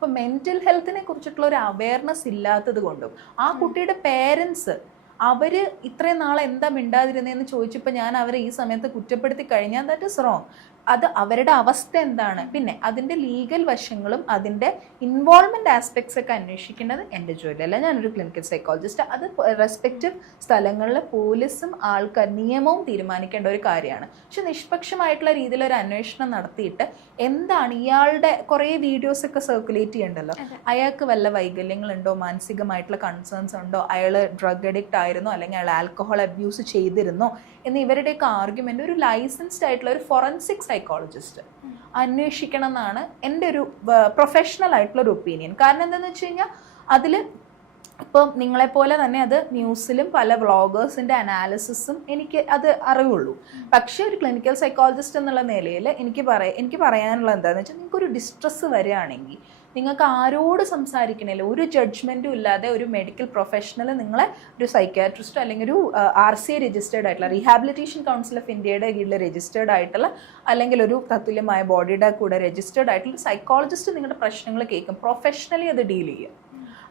അപ്പോൾ മെൻ്റൽ ഹെൽത്തിനെ കുറിച്ചിട്ടുള്ള ഒരു അവയർനെസ് ഇല്ലാത്തത് കൊണ്ടും ആ കുട്ടിയുടെ പേരൻസ് അവർ ഇത്രയും നാളെ എന്താ മിണ്ടാതിരുന്നതെന്ന് ചോദിച്ചപ്പോൾ ഞാൻ അവരെ ഈ സമയത്ത് കുറ്റപ്പെടുത്തി കഴിഞ്ഞാൽ ദാറ്റ് ഇസ് റോങ്. അത് അവരുടെ അവസ്ഥ എന്താണ്, പിന്നെ അതിൻ്റെ ലീഗൽ വശങ്ങളും അതിൻ്റെ ഇൻവോൾവ്മെൻറ്റ് ആസ്പെക്ട്സ് ഒക്കെ അന്വേഷിക്കേണ്ടത് എൻ്റെ ജോലിയല്ല. ഞാനൊരു ക്ലിനിക്കൽ സൈക്കോളജിസ്റ്റ്. അത് റെസ്പെക്റ്റീവ് സ്ഥലങ്ങളിൽ പോലീസും ആൾക്കാർ നിയമവും തീരുമാനിക്കേണ്ട ഒരു കാര്യമാണ്. പക്ഷെ നിഷ്പക്ഷമായിട്ടുള്ള രീതിയിൽ ഒരു അന്വേഷണം നടത്തിയിട്ട് എന്താണ് ഇയാളുടെ കുറേ വീഡിയോസൊക്കെ സർക്കുലേറ്റ് ചെയ്യണ്ടല്ലോ, അയാൾക്ക് വല്ല വൈകല്യങ്ങളുണ്ടോ, മാനസികമായിട്ടുള്ള കൺസേൺസ് ഉണ്ടോ, അയാൾ ഡ്രഗ് അഡിക്റ്റ് ആയിരുന്നോ അല്ലെങ്കിൽ അയാൾ ആൽക്കഹോൾ അബ്യൂസ് ചെയ്തിരുന്നോ എന്ന് ഇവരുടെയൊക്കെ ആർഗ്യുമെൻ്റ് ഒരു ലൈസൻസ്ഡ് ആയിട്ടുള്ള ഒരു ഫോറൻസിക് സൈക്കോളജിസ്റ്റ് അന്വേഷിക്കണം എന്നാണ് എൻ്റെ ഒരു പ്രൊഫഷണൽ ആയിട്ടുള്ള ഒരു ഒപ്പീനിയൻ. കാരണം എന്താണെന്ന് വെച്ച് കഴിഞ്ഞാൽ അതിൽ ഇപ്പം നിങ്ങളെപ്പോലെ തന്നെ അത് ന്യൂസിലും പല വ്ളോഗേഴ്സിൻ്റെ അനാലിസിസും എനിക്ക് അത് അറിവുള്ളൂ. പക്ഷേ ഒരു ക്ലിനിക്കൽ സൈക്കോളജിസ്റ്റ് എന്നുള്ള നിലയിൽ എനിക്ക് പറയാനുള്ളത് എന്താണെന്ന് വെച്ചാൽ നിങ്ങൾക്കൊരു ഡിസ്ട്രെസ് വരികയാണെങ്കിൽ നിങ്ങൾക്ക് ആരോട് സംസാരിക്കണില്ല, ഒരു ജഡ്ജ്മെൻറ്റും ഇല്ലാതെ ഒരു മെഡിക്കൽ പ്രൊഫഷണൽ നിങ്ങളെ ഒരു സൈക്യാട്രിസ്റ്റോ അല്ലെങ്കിൽ ഒരു RCA രജിസ്റ്റേർഡ് ആയിട്ടുള്ള റീഹാബിലിറ്റേഷൻ കൗൺസിൽ ഓഫ് ഇന്ത്യയുടെ കീഴിൽ രജിസ്റ്റേർഡ് ആയിട്ടുള്ള അല്ലെങ്കിൽ ഒരു തത്തുല്യമായ ബോഡിയുടെ കൂടെ രജിസ്റ്റേർഡ് ആയിട്ടുള്ള സൈക്കോളജിസ്റ്റ് നിങ്ങളുടെ പ്രശ്നങ്ങൾ കേൾക്കും, പ്രൊഫഷണലി അത് ഡീൽ ചെയ്യുക.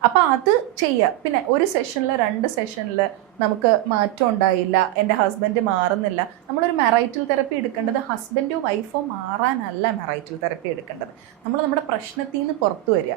അപ്പോൾ അത് ചെയ്യുക. പിന്നെ ഒരു സെഷനിൽ 2 സെഷനിൽ നമുക്ക് മാറ്റം ഉണ്ടായില്ല, എൻ്റെ ഹസ്ബൻഡ് മാറുന്നില്ല. നമ്മളൊരു മെറൈറ്റൽ തെറപ്പി എടുക്കേണ്ടത് ഹസ്ബൻഡോ വൈഫോ മാറാനല്ല മെറൈറ്റൽ തെറപ്പി എടുക്കേണ്ടത്. നമ്മൾ നമ്മുടെ പ്രശ്നത്തിൽ നിന്ന് പുറത്തു വരിക.